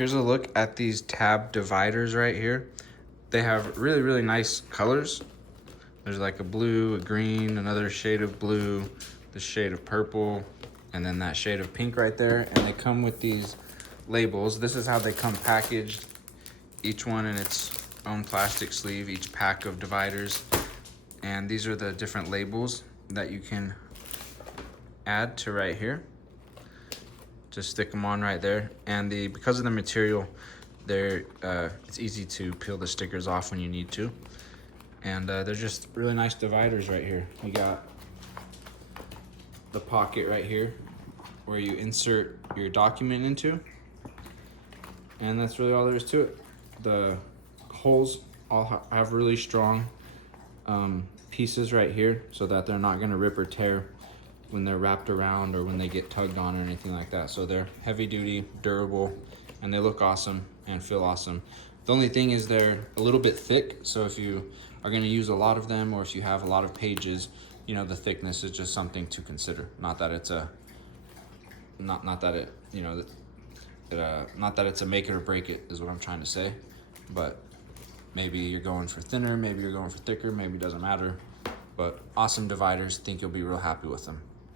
Here's a look at these tab dividers right here. They have really, really nice colors. There's like a blue, a green, another shade of blue, the shade of purple, and then that shade of pink right there. And they come with these labels. This is how they come packaged, each one in its own plastic sleeve, each pack of dividers. And these are the different labels that you can add to right here. Just stick them on right there. And because of the material, it's easy to peel the stickers off when you need to. And they're just really nice dividers right here. You got the pocket right here where you insert your document into. And that's really all there is to it. The holes all have really strong pieces right here so that they're not gonna rip or tear when they're wrapped around or when they get tugged on or anything like that. So they're heavy duty, durable, and they look awesome and feel awesome. The only thing is they're a little bit thick, so if you are gonna use a lot of them or if you have a lot of pages, you know, the thickness is just something to consider. Not that it's a make it or break it is what I'm trying to say. But maybe you're going for thinner, maybe you're going for thicker, maybe it doesn't matter. But awesome dividers, think you'll be real happy with them.